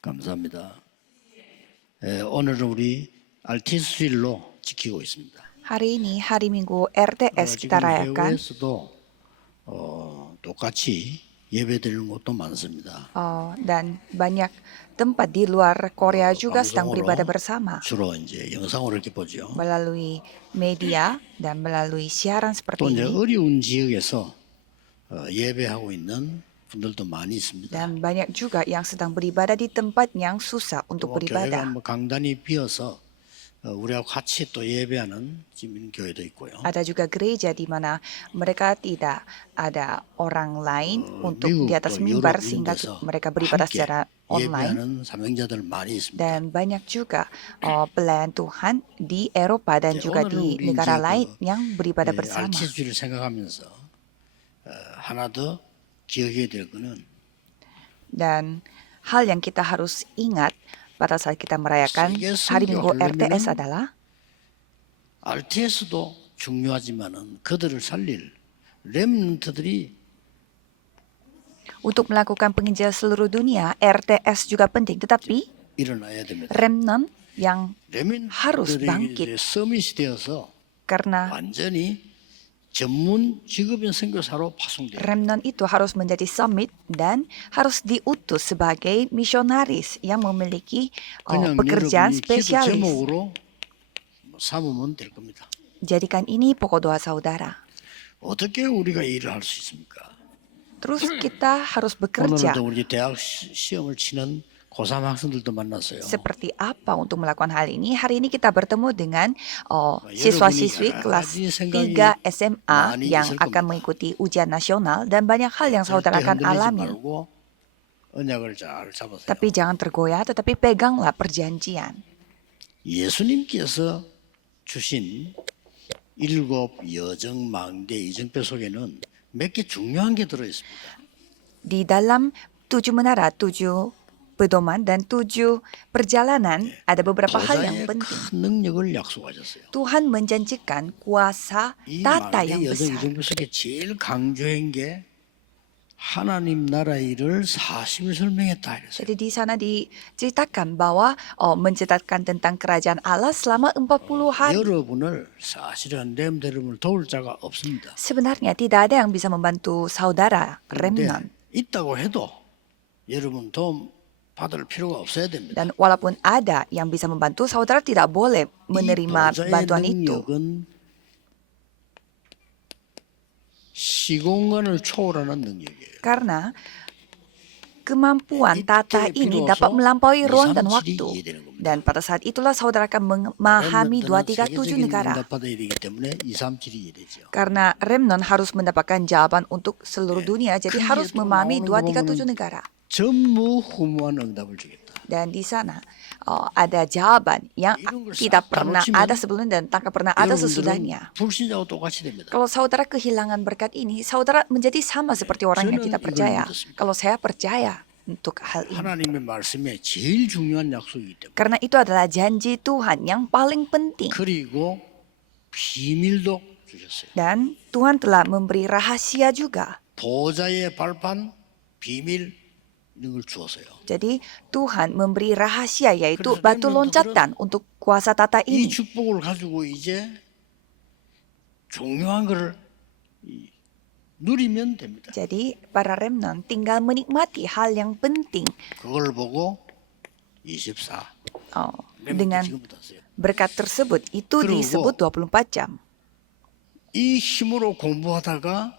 감사합니다. 오늘은 우리 RTS 주일로 지키고 있습니다. Hari ini hari Minggu RTS kita 지금 rayakan. 해외에서도 똑같이 예배드리는 곳도 많습니다. Dan banyak tempat di luar Korea juga sedang beribadah bersama 주로 이제 영상으로 이렇게 보죠. melalui media dan melalui siaran 또 seperti 이제 ini. 어려운 지역에서 예배하고 있는 분들도 많이 있습니다. Dan banyak juga yang sedang beribadah di tempat yang susah untuk 교회가 beribadah. 뭐 강단이 비어서 우리하고 같이 또 예배하는 지금 교회도 있고요. Ada juga gereja di mana mereka tidak ada orang lain untuk di atas 미국도 mimbar 유럽 sehingga 이런 데서 mereka beribadah 함께 secara online. 예배하는 사명자들 많이 있습니다. Dan banyak juga pelayan Tuhan di Eropa dan juga di 오늘은 우리 negara 이제 lain yang beribadah 그 bersama. RTS주를 생각하면서 하나 더 기억해야 될 거는 Dan hal yang kita harus ingat pada saat kita merayakan hari Minggu RTS adalah RTS도 중요하지만은 그들을 살릴 렘넌트들이 untuk melakukan penginjilan seluruh dunia, RTS juga penting. Tetapi 일어나야 됩니다. remnant yang harus 렘넌트들이 bangkit 이제 서밋이 되어서 karena 완전히 전문 직업인 선교사로 파송돼요. remnant itu harus menjadi summit dan harus diutus sebagai misionaris yang memiliki 그냥 pekerjaan 여러분이 기도 spesialis. 제목으로 삼으면 될 겁니다. Jadikan ini pokok doa saudara. 어떻게 우리가 일을 할 수 있습니까? Terus kita harus bekerja. 오늘도 우리 대학 시험을 치는 고3 학생들도 만났어요. Seperti apa untuk melakukan hal ini? Hari ini kita bertemu dengan siswa-siswi kelas 3 SMA yang akan mengikuti ujian nasional dan banyak hal yang saudara akan alami. 언약을 잘 잡으세요. Tapi jangan tergoyah, tetapi peganglah perjanjian. 예수님께서 주신 7 여정 망대 이정표 속에는 몇 개 중요한 게 들어 있습니다. Di dalam 7 menara, 7 pedoman dan 7 perjalanan ada beberapa hal yang 보좌의 penting. 큰 능력을 약속하셨어요. Tuhan menjanjikan kuasa 이 tata 망대 yang 여정 besar. 이정표 속에 제일 강조한 게 하나님 나라 일을 40일 설명했다 이랬어요. Jadi di sana diceritakan bahwa menceritakan tentang kerajaan Allah selama 40 hari. 여러분을 사실은 렘들을 도울 자가 없습니다. Sebenarnya tidak ada yang bisa membantu saudara 근데 remnant. 있다고 해도 여러분 도움 받을 필요가 없어야 됩니다. Dan walaupun ada yang bisa membantu, saudara tidak boleh menerima 보좌의 bantuan itu. 능력은 시공간을 초월하는 능력이에요. Karena kemampuan tata ini dapat melampaui ruang dan waktu. Dan pada saat itulah saudara akan memahami 237 negara. Karena remnant harus mendapatkan jawaban untuk seluruh dunia, jadi harus memahami 237 negara. 전무후무한 응답을 주겠다. Dan di sana ada jawaban yang tidak pernah ada sebelumnya dan tak pernah ada sesudahnya. 불신자와 똑같이 됩니다. Kalau saudara kehilangan berkat ini, saudara menjadi sama seperti orang yang tidak percaya. Kalau saya percaya untuk hal ini. 하나님의 말씀에 제일 중요한 약속이기 때문에. Karena itu adalah janji Tuhan yang paling penting. 그리고 비밀도 주셨어요. Dan Tuhan telah memberi rahasia juga. 보좌의 발판, 비밀 이런 걸 주었어요. Jadi Tuhan memberi rahasia yaitu batu loncatan untuk kuasa tata 이 ini. 축복을 가지고 이제 중요한 걸 누리면 됩니다. Jadi para remnant tinggal menikmati hal yang penting. 그걸 보고 24. Dengan 지금부터 하세요. berkat tersebut itu disebut 24 jam. 이 힘으로 공부하다가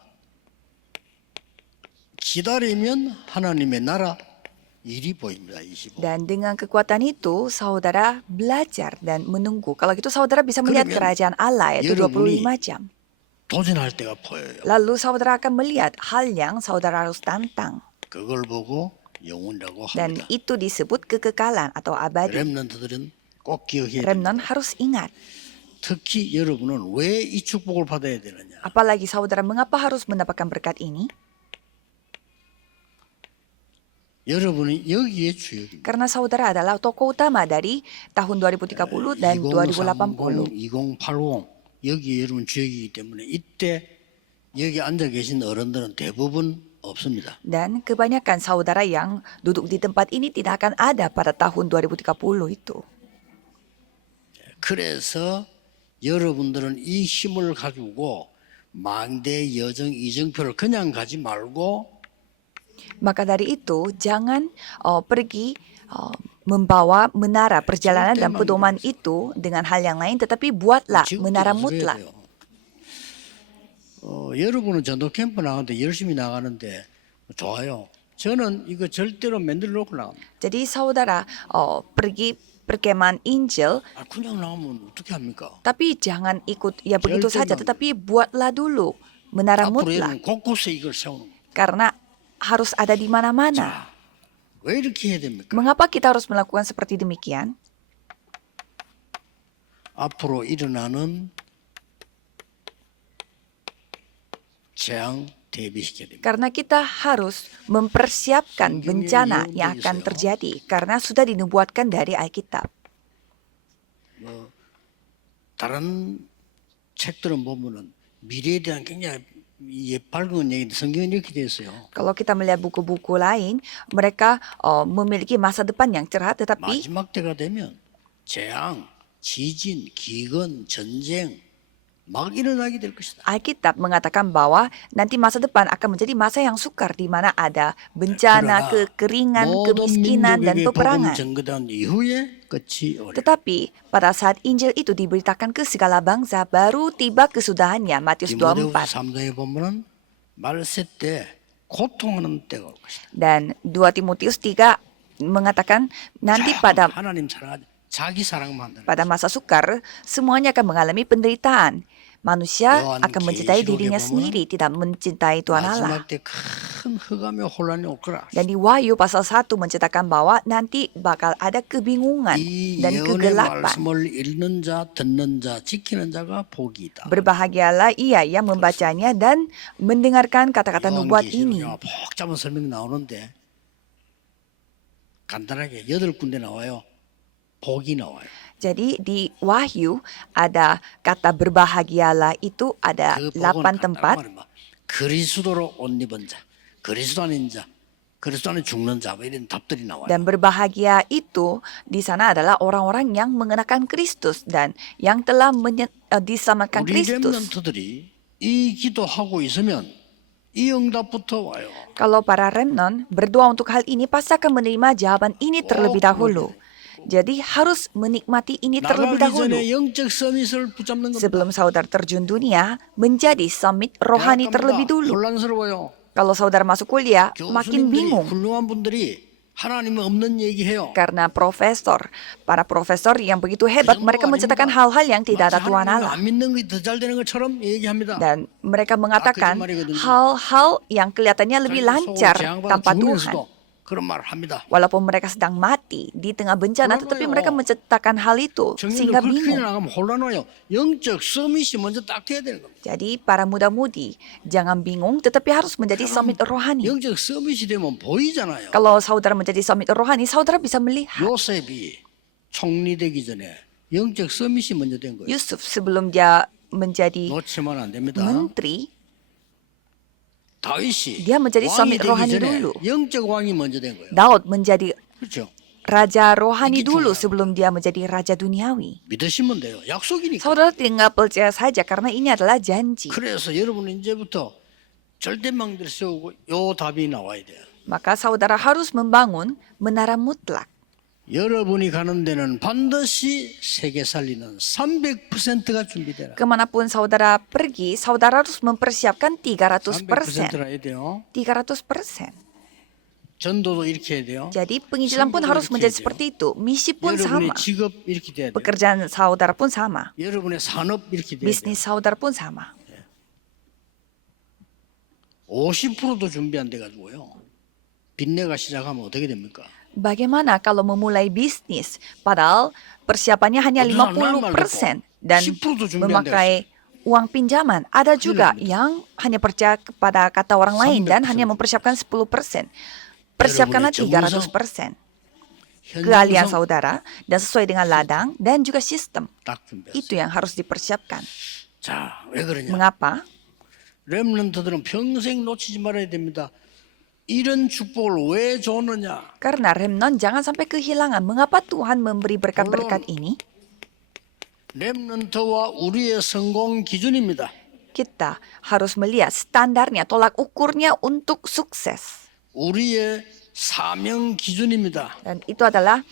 기다리면 하나님의 나라 일이 보입니다. 25. Dan dengan kekuatan itu saudara belajar dan menunggu. Kalau gitu saudara bisa melihat kerajaan Allah yaitu 25 jam. 도전할 때가 보여요. Lalu saudara akan melihat hal yang saudara harus tantang. 그걸 보고 영혼이라고 Dan 합니다. itu disebut kekekalan atau abadi. 렘넌트들은 꼭 기억해야 됩니다. Remnant harus ingat. 특히 여러분은 왜 이 축복을 받아야 되느냐? Apalagi saudara mengapa harus mendapatkan berkat ini? 여러분이 여기에 주역입니다. Karena saudara adalah tokoh utama dari tahun 2030 dan 2080. 2080 여기 여러분 주역이기 때문에 이때 여기 앉아 계신 어른들은 대부분 없습니다. Dan kebanyakan saudara yang duduk di tempat ini tidak akan ada pada tahun 2030 itu. 그래서 여러분들은 이 힘을 가지고 망대 여정 이정표를 그냥 가지 말고 Maka dari itu, jangan pergi membawa menara perjalanan dan pedoman itu dengan hal yang lain, tetapi buatlah 지금도 menara 연습해야 mutlak. 돼요. 여러분은 전도 캠프 나가는데 열심히 나가는데 좋아요. 저는 이거 절대로 만들어 놓고 나갑니다. Jadi saudara pergi perkemahan Injil, 그냥 나가면 어떻게 합니까? tapi jangan ikut ya begitu 절대 saja, jangan. tetapi buatlah dulu menara 앞으로 mutlak, 여러분 곳곳에 이걸 세우는 거예요. karena harus ada di mana-mana. 왜 이렇게 해야 됩니까? Mengapa kita harus melakukan seperti demikian? 앞으로 일어나는 재앙 대비시켜야 됩니다. Karena kita harus mempersiapkan bencana yang akan terjadi, karena sudah dinubuatkan dari Alkitab. 다른 책들은 보면은 미래에 대한 굉장히 밝은 얘기인데 성경은 이렇게 돼 있어요. Kalau kita melihat buku-buku lain, mereka memiliki masa depan yang cerah, tetapi 마지막 때가 되면 재앙, 지진, 기근, 전쟁 막 일어나게 될 것이다. Alkitab mengatakan bahwa nanti masa depan akan menjadi masa yang sukar di mana ada bencana, kekeringan, kemiskinan, dan 복음 peperangan. 전거된 이후에 끝이 오리라. Tetapi pada saat Injil itu diberitakan ke segala bangsa, baru tiba kesudahannya. Matius 디모데후서 24. 3장에 보면은 말세 때 고통하는 때가 올 것이다. Dan 2 Timotius 3 mengatakan nanti pada 하나님 사랑하지 자기 사랑만 한다. masa sukar semuanya akan mengalami penderitaan. Manusia 요한 akan mencintai 계시록에 dirinya 보면 sendiri, tidak mencintai Tuhan Allah. 마지막 때 큰 흑암의 혼란이 올 거라. Dan di Wahyu pasal 1 menceritakan bahwa nanti bakal ada kebingungan 이 dan 예언의 kegelapan. 말씀을 읽는 자, 듣는 자, 지키는 자가 복이 있다. Berbahagialah ia yang membacanya dan mendengarkan kata-kata nubuat ini. 요한계시록에 복잡한 설명이 나오는데 간단하게 8군데 나와요. 복이 나와요. Jadi di Wahyu ada kata berbahagialah itu ada 그 8 복은 tempat. 간단한 말이야. 그리스도로 옷 입은 자, 그리스도 아닌 자, 그리스도 안에 죽는 자, 뭐 이런 답들이 나와요. Dan berbahagia itu di sana adalah orang-orang yang mengenakan Kristus dan yang telah diselamatkan 우리 Kristus. 렘넌트들이 이 기도하고 있으면 이 응답부터 와요. Kalau para remnon berdoa untuk hal ini, pasti akan menerima jawaban ini terlebih dahulu. Jadi harus menikmati ini terlebih 나가기 dahulu. 전에 영적 서밋을 붙잡는 겁니다. Sebelum saudara terjun dunia, menjadi summit rohani terlebih dulu. 혼란스러워요. Kalau saudara masuk kuliah, makin 교수님들이 bingung. 훌륭한 분들이 하나님은 없는 얘기해요. Karena para profesor yang begitu hebat, mereka menceritakan hal-hal yang tidak ada Tuhan 하나님을 Allah. 안 믿는 게 더 잘 되는 것처럼 얘기합니다. Dan mereka mengatakan hal-hal yang kelihatannya lebih lancar tanpa Tuhan. 그런 말을 합니다. Walaupun mereka sedang mati di tengah bencana, tetapi mereka menceritakan hal itu sehingga 청년들 그렇게 bingung. 나가면 혼란해요. 영적 서밋이 먼저 딱 돼야 되는 겁니다. Jadi para muda-mudi jangan bingung, tetapi harus menjadi summit rohani. 영적 서밋이 되면 보이잖아요. Kalau saudara menjadi summit rohani, saudara bisa melihat. 요셉이 총리 되기 전에 영적 서밋이 먼저 된 거예요. Yusuf sebelum dia menjadi 놓치면 안 됩니다. menteri, 다윗이 dia menjadi 왕이 summit 되기 rohani 전에 dulu. 영적 왕이 먼저 된 거예요. Daud menjadi 그렇죠? raja rohani Begitu. dulu sebelum dia menjadi raja duniawi. 믿으시면 돼요. 약속이니까. Saudara tinggal percaya saja karena ini adalah janji. 그래서 여러분은 이제부터 절대망대를 세우고 요 답이 나와야 돼요. Maka saudara harus membangun menara mutlak. 여러분이 가는 데는 반드시 세계 살리는 300%가 준비되라. Kemanapun saudara pergi, saudara harus mempersiapkan 300%. 300%라 해야 돼요. 300%. 전도도 이렇게 해야 돼요. Jadi penginjilan pun harus menjadi seperti itu. Misi pun 여러분의 sama. 직업 이렇게 돼야 돼요. Pekerjaan saudara pun sama. 여러분의 산업 이렇게 돼야 돼요. Bisnis saudara pun sama. 50%도 준비 안 돼가지고요. 빚내가 시작하면 어떻게 됩니까? Bagaimana kalau memulai bisnis, padahal persiapannya hanya 50% dan 10% 준비 안 memakai uang pinjaman. Ada juga yang hanya percaya kepada kata orang lain dan hanya mempersiapkan 10%. Persiapkanlah 300%. Keahlian saudara dan sesuai dengan ladang dan juga sistem. 딱 준비하세요. Itu yang harus dipersiapkan. 자, 왜 그러냐? Mengapa? 렘넌트들은 평생 놓치지 말아야 됩니다. 이런 축복을 왜 줬느냐? Karena remnant jangan sampai kehilangan. Mengapa Tuhan memberi berkat-berkat ini? 렘넌트와 우리의 성공 기준입니다. Kita harus melihat standarnya, tolak ukurnya untuk sukses. 우리의 사명 기준입니다. Dan itu adalah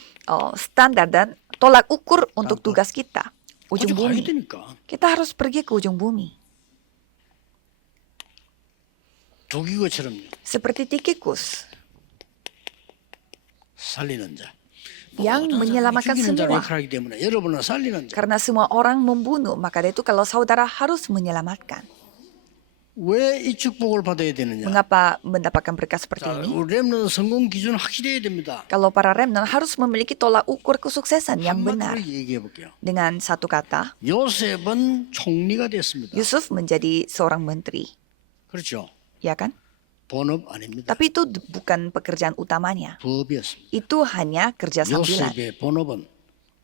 standar dan tolak ukur untuk tugas kita. 어디 Ujung 가야 bumi. 되니까. Kita harus pergi ke ujung bumi. 독이고처럼요. Seperti Tikikus 살리는 자. yang 모든 사람이 menyelamatkan 죽이는 자로 semua. 역할하기 때문에 여러분은 살리는 자. Karena semua orang membunuh, maka dari itu kalau saudara harus menyelamatkan. 왜 이 축복을 받아야 되느냐? Mengapa mendapatkan berkat seperti 자, ini? 우리 렘넌트 성공 기준 확실해야 됩니다. Kalau para remnant harus memiliki tolak ukur kesuksesan yang benar. 한마디로 얘기해 볼게요. Dengan satu kata, 요셉은 총리가 됐습니다. Yusuf menjadi seorang menteri, 그렇죠. ya kan? 본업 아닙니다. Tapi itu bukan pekerjaan utamanya. 부업이었습니다. Itu hanya kerja sambilan. 요셉의 본업은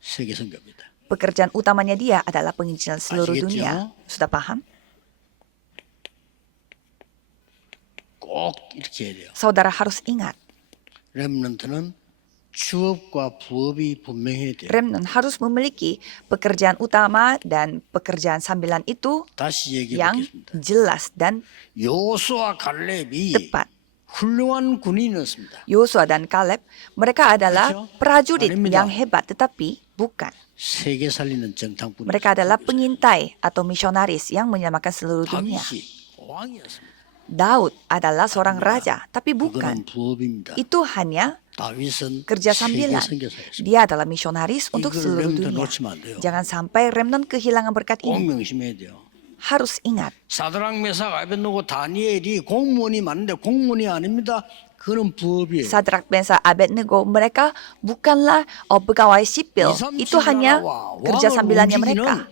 세계 선교입니다. Pekerjaan utamanya dia adalah penginjilan seluruh Asyik, dunia. Sudah paham? 꼭 이렇게 해야 돼요. Saudara harus ingat, 렘넌트는 주업과 부업이 분명해야 돼요. remnant harus memiliki pekerjaan utama dan pekerjaan sambilan itu 다시 얘기해 yang 보겠습니다. jelas dan 요수와 갈렙이 tepat. 훌륭한 군인이었습니다. Yosua dan Kaleb, mereka adalah 그렇죠? prajurit 아닙니다. yang hebat, tetapi bukan. 세계 살리는 정탐꾼. Mereka adalah pengintai atau misionaris yang menyelamatkan seluruh dunia. 다윗이 왕이었습니다. Daud adalah seorang raja, tapi 그거는 bukan. 부업입니다. Itu hanya 다윗은 kerja 세계 sambilan. 선교사였습니다. Dia adalah misionaris untuk 이걸 seluruh remnant dunia. 놓치면 안 돼요. Jangan sampai remnant kehilangan berkat 꼭 ini. 명심해야 돼요. Harus ingat, 사드락 메삭 아벤노고 다니엘이 공무원이 많은데 공무원이 아닙니다. 그는 부업이에요. Sadrak, Meshach, Abednego, mereka bukanlah pegawai sipil. Itu hanya kerja sambilannya mereka.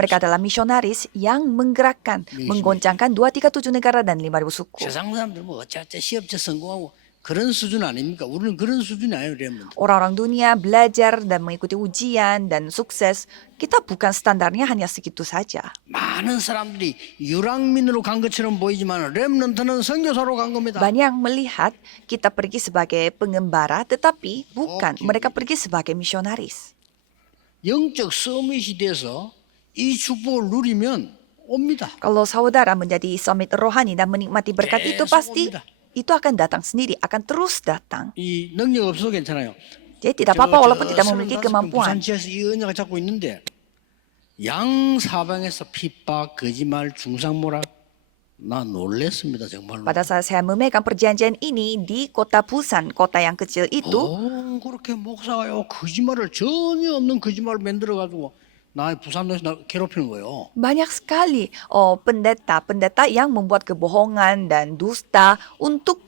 Mereka adalah misionaris yang menggerakkan, menggoncangkan 237 negara dan 5.000 suku. 세상 사람들 뭐 어쩌어쩌 시업체 성공하고 그런 수준 아닙니까? 우리는 그런 수준이 아니에요. 렘넌트. Orang-orang dunia belajar dan mengikuti ujian dan sukses. Kita bukan standarnya hanya segitu saja. 많은 사람들이 유랑민으로 간 것처럼 보이지만 렘넌트는 선교사로 간 겁니다. Banyak melihat kita pergi sebagai pengembara, tetapi bukan. Mereka pergi sebagai misionaris. 영적 서밋이 돼서 이 축복을 누리면 옵니다. Kalau saudara menjadi summit rohani dan menikmati berkat itu, 계속 pasti 옵니다. itu akan datang sendiri, akan terus datang. 이 능력 없어도 괜찮아요. Jadi tidak apa-apa walaupun tidak memiliki 부산 kemampuan. 지에서 이 은혜가 잡고 있는데 양 사방에서 핍박, 거짓말, 중상모락 나 놀랬습니다 정말로. Pada saat saya memegang perjanjian ini di kota Busan, kota yang kecil itu, 그렇게 목사가요 거짓말을 전혀 없는 거짓말을 만들어 가지고 나 부산도에서 나 괴롭히는 거예요. banyak sekali pendeta-pendeta yang membuat kebohongan dan dusta untuk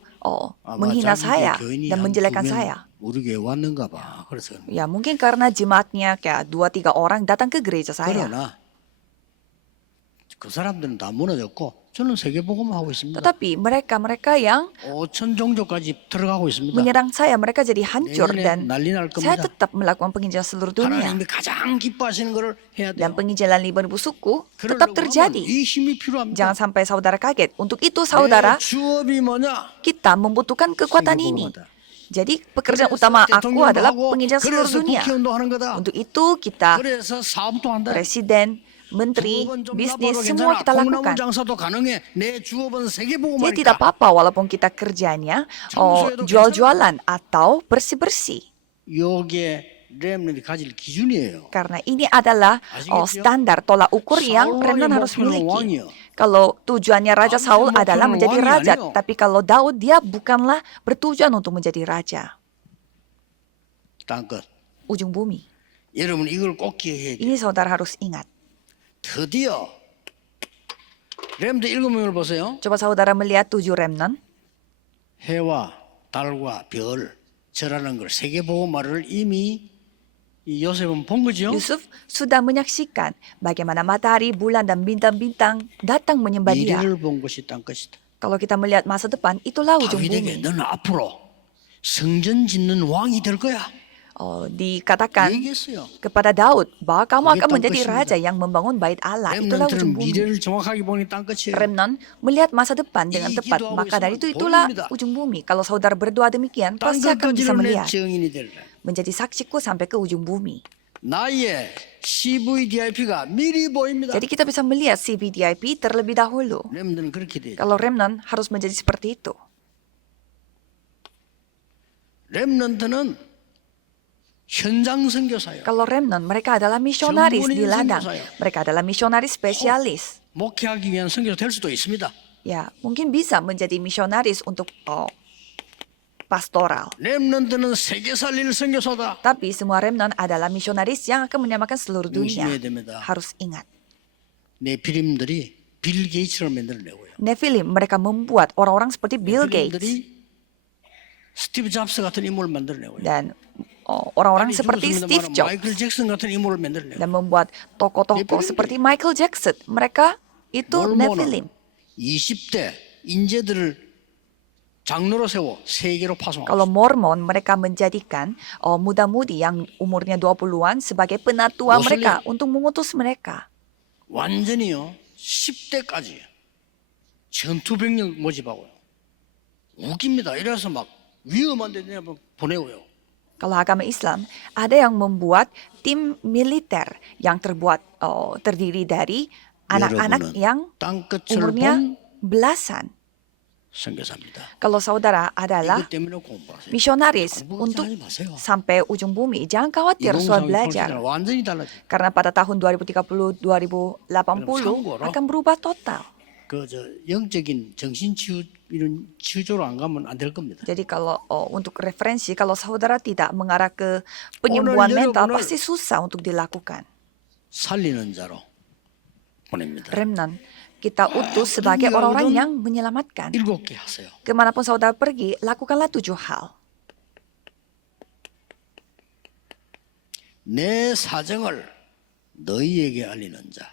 menghina saya dan menjelekkan saya. 우리 교회 왔는가 봐. 그래서 Ya mungkin karena jemaatnya kayak 2-3 orang datang ke gereja saya. 그러나 그 사람들은 다 무너졌고 저는 세계복음을 하고 있습니다. Tetapi mereka yang 5천 종족까지 들어가고 있습니다. menyerang saya, mereka jadi hancur 내년에 dan 난리 날 saya 겁니다. tetap melakukan penginjilan seluruh dunia. 하나님이 가장 기뻐하시는 것을 해야 돼요. Dan penginjilan 5.000 suku 그러려고 tetap 하면 terjadi. 이 힘이 필요합니다. Jangan sampai saudara kaget. Untuk itu saudara, 내 주업이 뭐냐? kita membutuhkan kekuatan ini. Jadi pekerjaan utama aku adalah penginjilan seluruh 그래서 dunia. 국회운동하는 거다. Untuk itu kita 그래서 사업도 한다. presiden, menteri, 주업은 좀 bisnis, 나빠도 semua 괜찮아. kita 콩나물 lakukan. 장사도 가능해. 내 주업은 Jadi 세계복음이니까. tidak apa-apa walaupun kita kerjanya jual-jualan atau bersih-bersih. 요게 렘넌이 가질 기준이에요. Karena ini adalah 아시겠죠? standar tolak ukur yang 사울왕의 remnant harus 목표는 miliki. 왕이요. Kalau tujuannya Raja 다윗의 Saul adalah 목표는 menjadi 왕이 raja, 아니에요. tapi kalau Daud dia bukanlah bertujuan untuk menjadi raja. 딴 것. Ujung bumi. 여러분 이걸 꼭 기억해야 돼요. Ini saudara harus ingat. 드디어 렘드 7명을 보세요. Coba saudara melihat 7 remnant. 해와 달과 별 절하는 걸 세계복음화를 이미 이 요셉은 본 거죠. Yusuf sudah menyaksikan bagaimana matahari, bulan, dan bintang-bintang datang menyembah dia. 미래를 본 것이 딴 것이다. Kalau kita melihat masa depan, itulah ujung 다윗에게 bumi. 너는 앞으로 성전 짓는 왕이 될 거야. dikatakan 얘기했어요. kepada Daud bahwa kamu 그게 akan menjadi 땅끝입니다. raja yang membangun bait Allah. Itulah ujung 렘넌트는 bumi. 미래를 정확하게 보니 땅끝이에요. Remnon melihat masa depan dengan 이 tepat. 기도하고 Maka dari 있으면 itulah 보입니다. ujung bumi. Kalau saudara berdoa demikian, pasti akan bisa 땅끝까지는 내 melihat. 증인이 될래. Menjadi saksiku sampai ke ujung bumi. 나의 CVDIP가 미리 보입니다. Jadi kita bisa melihat CVDIP terlebih dahulu. 렘넌트는 그렇게 돼요. Kalau remnon harus menjadi seperti itu. 렘넌트는 현장 선교사예요. Kalau remnon, mereka adalah misionaris di 전문인 ladang. 선교사예요. Mereka adalah misionaris spesialis. 목회하기 위한 선교사 될 수도 있습니다. Ya, mungkin bisa menjadi misionaris untuk pastoral. 렘넌트는 세계 살릴 선교사다. Tapi semua remnon adalah misionaris yang akan menyamakan seluruh dunia. 명심해야 됩니다. Harus ingat. 네피림들이 빌 게이츠를 만들어내고요. Nephilim, mereka membuat orang-orang seperti Bill Gates. 네피림들이 스티브 잡스 같은 인물을 만들어내고요. Dan orang-orang 빨리 seperti 죽었습니다만 Steve Jobs. 마이클 잭슨 같은 인물을 만들어내고 Dan membuat tokoh-tokoh Nephilim. seperti Michael Jackson. Mereka itu Nephilim. 20대 인재들을 장로로 세워 세계로 파송하고 Kalau Mormon, mereka menjadikan muda-mudi yang umurnya 20-an sebagai penatua Muslim. mereka untuk mengutus mereka. 완전히요 10대까지 전투병력 모집하고요. 웃깁니다. 이래서 막 위험한 데 보내고요. Kalau agama Islam, ada yang membuat tim militer yang terdiri dari anak-anak 여러분은 yang 땅끝을 umurnya 본 belasan. 선교사입니다. Kalau saudara adalah 이것 때문에 공부하세요. misionaris 공부 untuk 걱정하지 마세요. sampai ujung bumi, jangan khawatir soal 2030 belajar. 완전히 달라져. Karena pada tahun 2030, 2080 참고로. akan berubah total. 그저 영적인 정신치유 이런 치유적으로 안 가면 안 될 겁니다. Jadi kalau untuk referensi, kalau saudara tidak mengarah ke penyembuhan 오늘 mental, 여러분을 pasti susah untuk dilakukan. 살리는 자로 보냅니다. Remnant, kita utus sebagai 어디 orang-orang 가든 yang menyelamatkan. 7개 하세요. Kemanapun saudara pergi, lakukanlah 7 hal. 내 사정을 너희에게 알리는 자.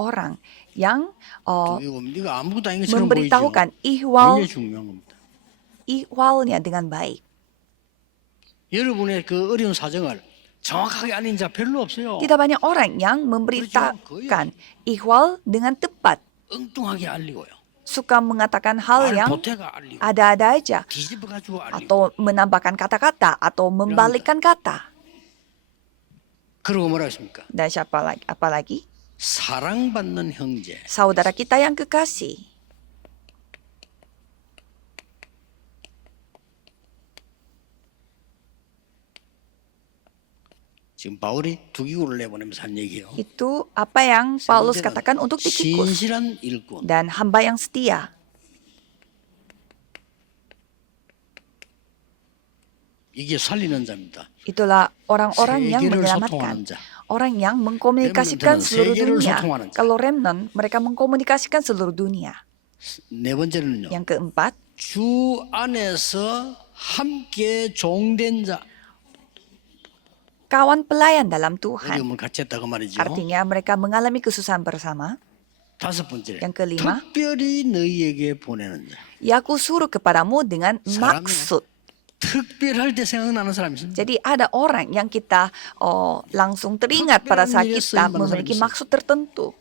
Orang yang 이거 네가 아무것도 아닌 것처럼 보이죠. memberitahukan 굉장히 중요한 겁니다. ihwalnya dengan baik. 여러분의 그 어려운 사정을 정확하게 알린 자 별로 없어요. Tidak banyak orang yang memberitakan ihwal dengan tepat. 엉뚱하게 알리고요. Suka mengatakan hal yang 보태가 알리고 ada-ada aja. 뒤집어가지고 알리고 Atau menambahkan kata-kata. Atau membalikkan kata. 그러고 뭐라 했습니까? Dan siapa lagi? Apalagi? 사랑받는 형제. Saudara kita yang kekasih. 지금 바울이 두기고를 내보내면서 한 얘기예요. Itu apa yang Paulus katakan untuk Tikikus. 신실한 일꾼. Dan hamba yang setia. 이게 살리는 자입니다. Itulah orang-orang yang 세계를 menyelamatkan. 소통하는 자. Orang yang mengkomunikasikan Remnant, seluruh 세계를 dunia. 소통하는 자. Kalau remnant, mereka mengkomunikasikan seluruh dunia. 네 번째는요. Yang keempat, 주 안에서 함께 종된 자. kawan pelayan dalam Tuhan. 어려움을 같이 했다고 말이죠. Artinya mereka mengalami kesusahan bersama. 다섯 번째. Yang kelima, 특별히 너희에게 보내는 자. Yaku suruh kepadamu dengan 사람이요. maksud. 특별할 때 생각나는 사람이 있습니다. Jadi ada orang yang kita langsung teringat pada saat kita memiliki maksud tertentu.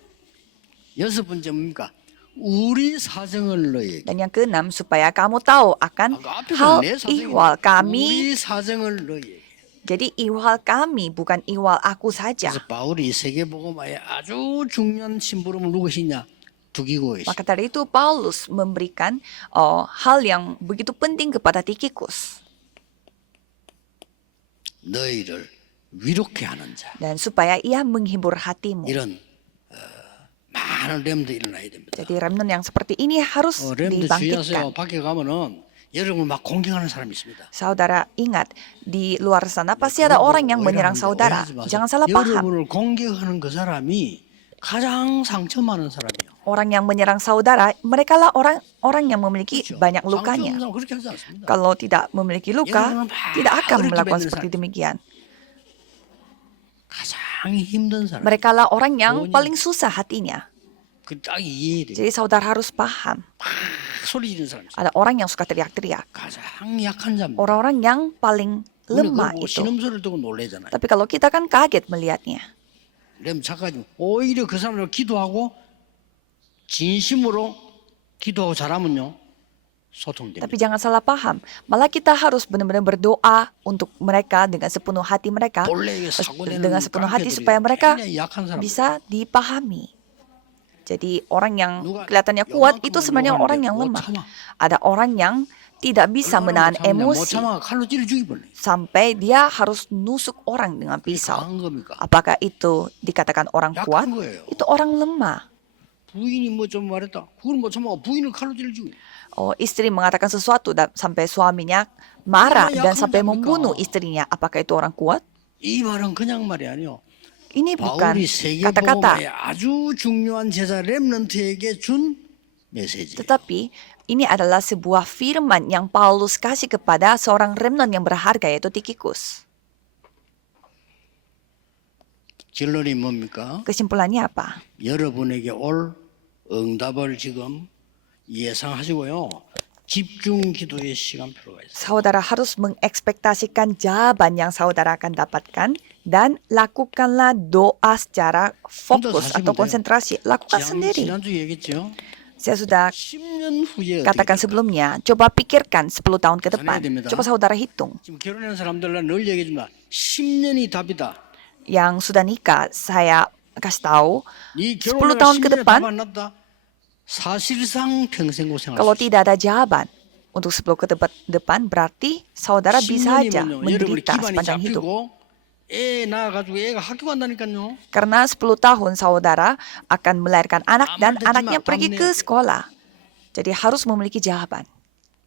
여섯 번째 뭡니까? 우리 사정을 너희에게. Dan yang keenam, supaya kamu tahu akan 아까 hal 앞에서 내 사정이 ihwal kami. 우리 사정을 너희에게. Jadi ihwal kami, bukan ihwal aku saja. 그래서 바울이 세계복음화에 아주 중요한 심부름을 누구시냐? 두기고의 Maka dari itu Paulus memberikan hal yang begitu penting kepada Tikikus. 너희를 위롭게 하는 자. Dan supaya ia menghibur hatimu. 이런 많은 렘도 일어나야 됩니다. Jadi remnant yang seperti ini harus 렘도 주의하세요. dibangkitkan. 밖에 가면은 여러분을 막 공격하는 사람이 있습니다. Saudara ingat, di luar sana pasti ada orang yang menyerang saudara. 오해하지 마세요. Jangan salah paham. 여러분을 공격하는 그 사람이 가장 상처 많은 사람이에요. Orang yang menyerang saudara, merekalah orang yang memiliki 그렇죠? banyak 상처 lukanya. 없는 사람 그렇게 하지 않습니다. Kalau tidak memiliki luka, tidak akan melakukan seperti demikian. 가장 힘든 사람. Merekalah orang yang paling susah hatinya. 그딱 이해돼요. Jadi saudara harus paham. 막 소리 지르는 사람. Ada orang yang suka teriak-teriak. 가장 약한 자입니다. Orang-orang yang paling lemah 그거 itu. 신음소리를 듣고 놀래잖아요. Tapi kalau kita kan kaget melihatnya. 그럼 착각하지. 오히려 그 사람을 기도하고 진심으로 기도하고 잘하면요 소통됩니다. Tapi jangan salah paham. Malah kita harus benar-benar berdoa untuk mereka dengan sepenuh hati mereka. 본래 이게 사고 내는 Dengan sepenuh hati 깡패들이 supaya mereka 굉장히 약한 사람들. bisa dipahami. Jadi orang yang 누가 kelihatannya kuat 요만큼만 itu sebenarnya 욕하는데 orang yang 못 lemah. 참아. Ada orang yang tidak bisa menahan 못 emosi 참아 칼로 찌르 죽이버려. sampai dia harus nusuk orang dengan 그게 pisau. 강한 겁니까? Apakah itu dikatakan orang kuat? 약한 거예요. Itu orang lemah. 부인이 뭐 좀 말했다. 그걸 못 참아 부인을 칼로 찌르 죽여. Oh, istri mengatakan sesuatu dan sampai suaminya marah Ya, dan kan sampai jangan membunuh kau. istrinya. Apakah itu orang kuat? 이 말은 그냥 말이 아니요. Ini bukan 바울이 kata-kata, 세계복음화의 아주 중요한 제자 렘넌트에게 준 메시지. tetapi ini adalah sebuah firman yang Paulus kasih kepada seorang remnant yang berharga yaitu Tikikus. 결론이 뭡니까? Kesimpulannya apa? 여러분에게 올 응답을 지금 예상하시고요. 집중 기도의 시간표가 있어요. Saudara harus mengekspektasikan jawaban yang saudara akan dapatkan dan lakukanlah doa secara fokus atau konsentrasi. Lakukan sendiri. 지난주 얘기했죠. Saya sudah 10년 후에 katakan 어떻게 될까? sebelumnya, coba pikirkan 10 tahun ke depan. 전해야 됩니다. Coba saudara hitung. 지금 결혼한 사람들은 늘 얘기해준다. 10년이 답이다. Yang sudah nikah, saya kasih tahu, 이 10 결혼을 tahun ke 10년에 depan, 답 안 났다. 사실상 평생 고생할 kalau 수 있어요. tidak ada jawaban untuk 10 ke depan, berarti saudara bisa aja 10년이면요. 여러분의 menderita 기반이 sepanjang hidup. 잡히고 애 낳아가지고 애가 학교 간다니까요. Karena 10 tahun saudara akan melahirkan anak dan 아무리 anaknya 듣지마, pergi 답내. ke sekolah. Jadi harus memiliki jawaban.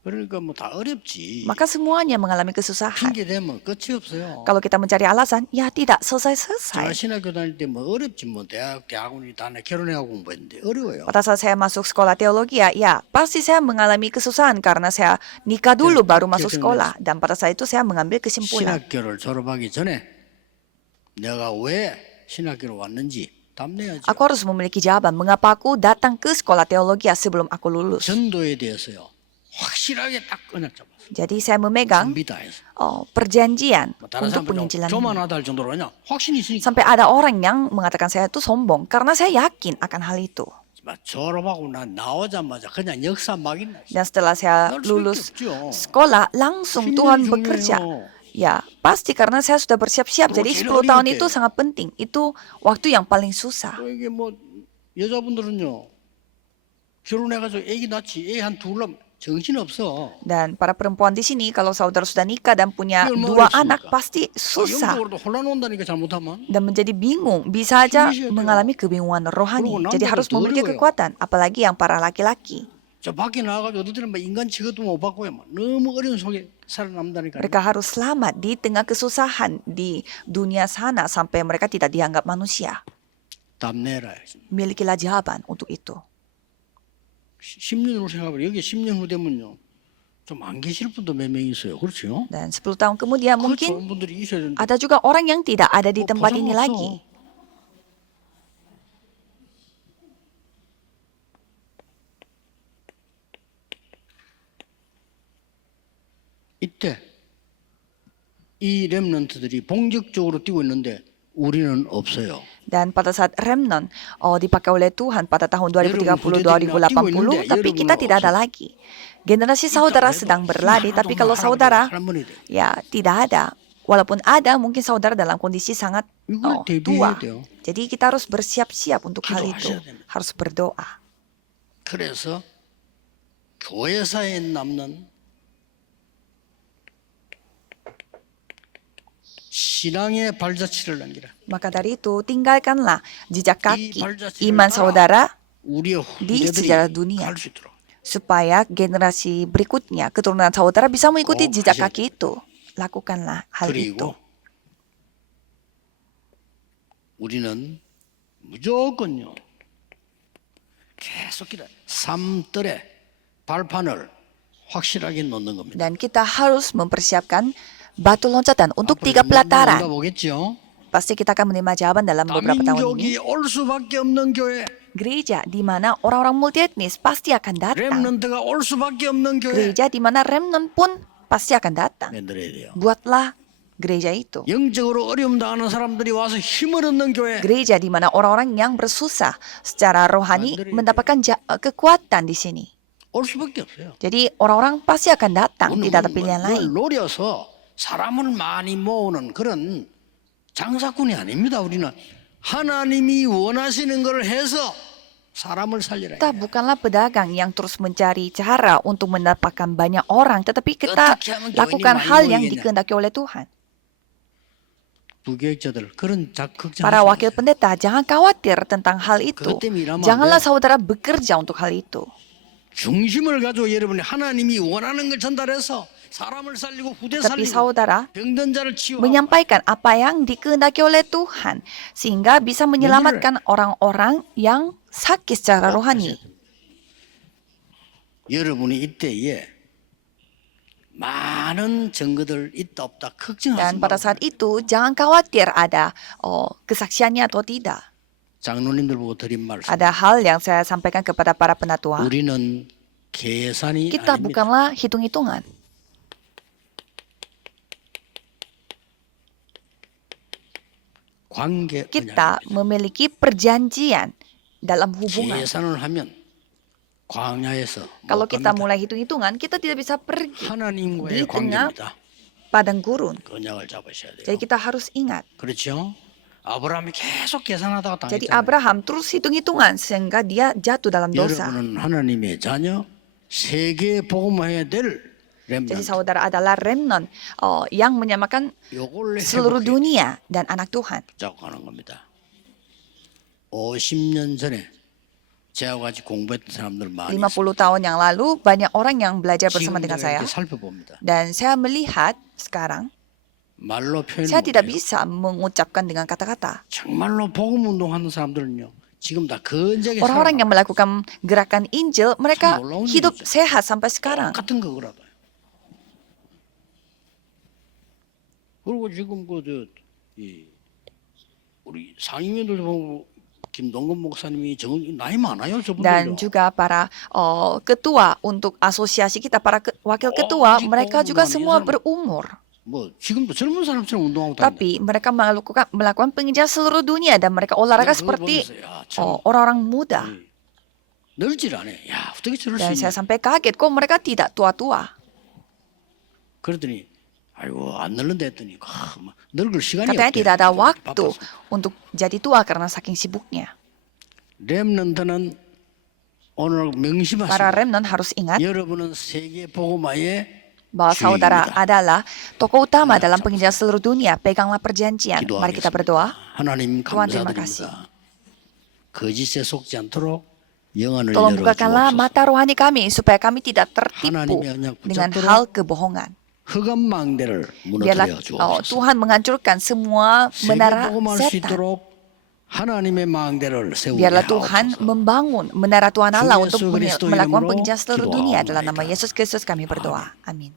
그러니까 뭐 다 어렵지. Maka semuanya mengalami kesusahan. 핑계 대면 끝이 없어요. Kalau kita mencari alasan, ya tidak 제가 selesai-selesai. 신학교 다닐 때 뭐 어렵지 뭐 대학원이 다 결혼해가고 공부했는데 어려워요. Pada saat saya masuk sekolah teologi ya pasti saya mengalami kesusahan karena saya nikah dulu baru masuk sekolah. Dan pada saat itu saya mengambil kesimpulan. 신학교를 졸업하기 전에 내가 왜 신학교로 왔는지 답내야죠. Aku harus memiliki jawaban mengapa aku datang ke sekolah teologi sebelum aku lulus. 전도에 대해서요. 확실하게 딱 언약 잡았어요. Jadi saya memegang 준비 다 해서. perjanjian 뭐 다른 untuk 사람들은 penginjilan ini. 교만하다 할 정도로 그냥 확신이 있으니까. Sampai ada orang yang mengatakan saya itu sombong karena saya yakin akan hal itu. 막 졸업하고 난 나오자마자 그냥 역사 막이나. Dan setelah saya 날 수밖에 lulus 없죠. sekolah, langsung 10년 Tuhan 중요해요. bekerja. Ya, pasti karena saya sudah bersiap-siap. Jadi 제일 10 tahun 어려울 itu 때. sangat penting. Itu waktu yang paling susah. 또 이게 뭐 여자분들은요 결혼해가지고 애기 낳지 애 한 둘 정신 없어. Dan para perempuan di sini, kalau saudara sudah nikah dan punya Iya, mau 2 resiko, anak, Kak. pasti susah. 영적으로도 혼란 온다니까 잘못하면. Dan menjadi bingung. Bisa aja Susah, mengalami kebingungan rohani. 그리고 Jadi 남자들 harus 더 memiliki 어려워요. kekuatan. Apalagi yang para laki-laki. 저 밖에 나가가지고 어디들은 막 인간 취급도 못 받고요. 막 너무 어려운 속에 살아남다니까. Mereka harus selamat di tengah kesusahan di dunia sana sampai mereka tidak dianggap manusia. 답내라. Milikilah jawaban untuk itu. 10년으로 생각해보면 여기 10년 후 되면요. 좀 안 계실 분도 몇 명 있어요. 그렇죠? Dan 10 tahun kemudian 그 mungkin 좋은 분들이 있어야 되는데 ada juga orang yang tidak ada di 뭐 tempat 보장 ini 없어. lagi. 이때 이 렘넌트들이 본격적으로 뛰고 있는데 우리는 없어요. Dan pada saat remnant dipakai oleh Tuhan pada tahun 2030, 여러분 2080, tapi 여러분은 kita tidak ada lagi. Generasi saudara sedang berlari, tapi kalau saudara ya tidak ada. Walaupun ada, mungkin saudara dalam kondisi sangat 이걸 tua. 대비해야 돼요. Jadi kita harus bersiap-siap untuk hal itu. 기도하셔야 됩니다. Harus berdoa. 그래서 교회사에 남는 신앙의 발자취를 남기라. Maka dari itu, tinggalkanlah jejak 이 kaki 발자취를 iman 따라 saudara 우리의 di 후대들이 sejarah dunia. 갈 수 있도록. supaya generasi berikutnya, keturunan saudara bisa mengikuti Oh, jejak hasil. kaki itu. Lakukanlah hal itu. 그리고 우리는 무조건요. 계속 삶들의 발판을 확실하게 놓는 겁니다. Dan kita harus mempersiapkan batu loncatan untuk 3 pelataran. 보겠죠. Pasti kita akan menerima jawaban dalam beberapa tahun ini. 다민족이 올 수밖에 없는 교회, Gereja di mana orang-orang multietnis pasti akan datang. 렘넌트가 올 수밖에 없는 교회 Gereja di mana remnant pun pasti akan datang. 만들어야 돼요. Buatlah gereja itu. 영적으로 어려움 당하는 사람들이 와서 힘을 얻는 교회. Gereja di mana orang-orang yang bersusah secara rohani mendapatkan kekuatan di sini. 올 수밖에 없어요. Jadi orang-orang pasti akan datang, 우리는 tidak ada pilihan 뭘 lain. 노려서 사람을 많이 모으는 그런 장사꾼이 아닙니다. 우리는 하나님이 원하시는 걸 해서 사람을 살리라. Kita bukanlah pedagang yang terus mencari cara untuk mendapatkan banyak orang, tetapi kita lakukan hal yang dikehendaki oleh Tuhan. 부교육자들 그런 걱정. Para wakil pendeta, jangan khawatir tentang hal itu. Janganlah saudara bekerja untuk hal itu. 중심을 가지고 여러분이 하나님이 원하는 걸 전달해서 사람을 살리고 후대 Tapi 살리고 saudara 병든 자를 치유하고 menyampaikan apa yang dikehendaki oleh Tuhan sehingga bisa menyelamatkan orang-orang yang sakit secara rohani. 여러분이 이때에 많은 증거들 있다 없다 걱정하지 Dan pada 말고 saat itu jangan khawatir ada kesaksiannya atau tidak. 장로님들 보고 드린 말씀. Ada hal yang saya sampaikan kepada para penatua. 우리는 계산이 Kita 아닙니다. bukanlah hitung-hitungan. 관계 Kita memiliki perjanjian dalam hubungan. 계산을 하면 광야에서 Kalau 못 kita 갑니다. mulai hitung-hitungan, kita tidak bisa pergi 하나님과의 di tengah 관계입니다. padang gurun. 언약을 잡으셔야 돼요. Jadi kita harus ingat. 그렇죠? 아브라함이 계속 계산하다가 Jadi 당했잖아요. Abraham terus hitung-hitungan sehingga dia jatuh dalam dosa. 여러분은 하나님의 자녀, 세계 복음화해야 될 Jadi 렘넌트. saudara adalah remnant yang menyamakan 요걸 seluruh 회복해 dunia dan anak Tuhan. 자꾸 하는 겁니다. 50년 전에 제가 같이 공부했던 사람들 많이 50 tahun yang lalu banyak orang yang belajar bersama 지금 dengan 제가 saya. 이렇게 살펴봅니다. Dan saya melihat sekarang 말로 표현 saya tidak 못해요. bisa mengucapkan dengan kata-kata. 정말로 복음 운동하는 사람들은요. 지금 다 건재하게 Orang-orang yang melakukan gerakan Injil, mereka 놀라운 hidup 일이죠. sehat sampai sekarang. 같은 거 그러봐요. 그리고 지금 우리 상임위원들 보면 김동건 목사님이 나이 많아요, 저분들요. Dan juga para ketua untuk asosiasi kita, para wakil ketua, mereka juga semua berumur. 뭐 지금도 젊은 사람처럼 운동하고 다닌다. Tapi mereka melakukan penginjilan seluruh dunia dan mereka olahraga seperti orang-orang muda. 늙질 않아. 야, 어떻게 저럴 수 Dan saya 있냐. sampai kaget kok mereka tidak tua-tua. 그러더니 아이고 안 늙는다 했더니 늙을 시간이 Katanya 없대. tidak ada waktu 바빠서. untuk jadi tua karena saking sibuknya. 렘넌트는 오늘 Para 명심하시고 remnant harus ingat 여러분은 세계 복음화의 bahwa saudara 주인입니다. adalah tokoh utama dalam penginjilan seluruh dunia. Peganglah perjanjian. Mari kita berdoa. 하나님 Tuhan, terima kasih. 감사드립니다. 거짓에 속지 않도록 영안을 Tolong bukakanlah 열어주옵소서. mata rohani kami supaya kami tidak tertipu 하나님의 언약 dengan 붙잡도록 hal kebohongan. 흑암 망대를 Biarlah 무너뜨려 주옵소서. Tuhan menghancurkan semua menara 세계 복음할 수 setan. 있도록 하나님의 망대를 세우게 Biarlah Tuhan 하옵소서. membangun menara Tuhan Allah 주 untuk 예수 그리스도 melakukan 이름으로 penginjilan seluruh dunia. 기도하옵나이다. Dalam nama Yesus Kristus kami berdoa. Amin.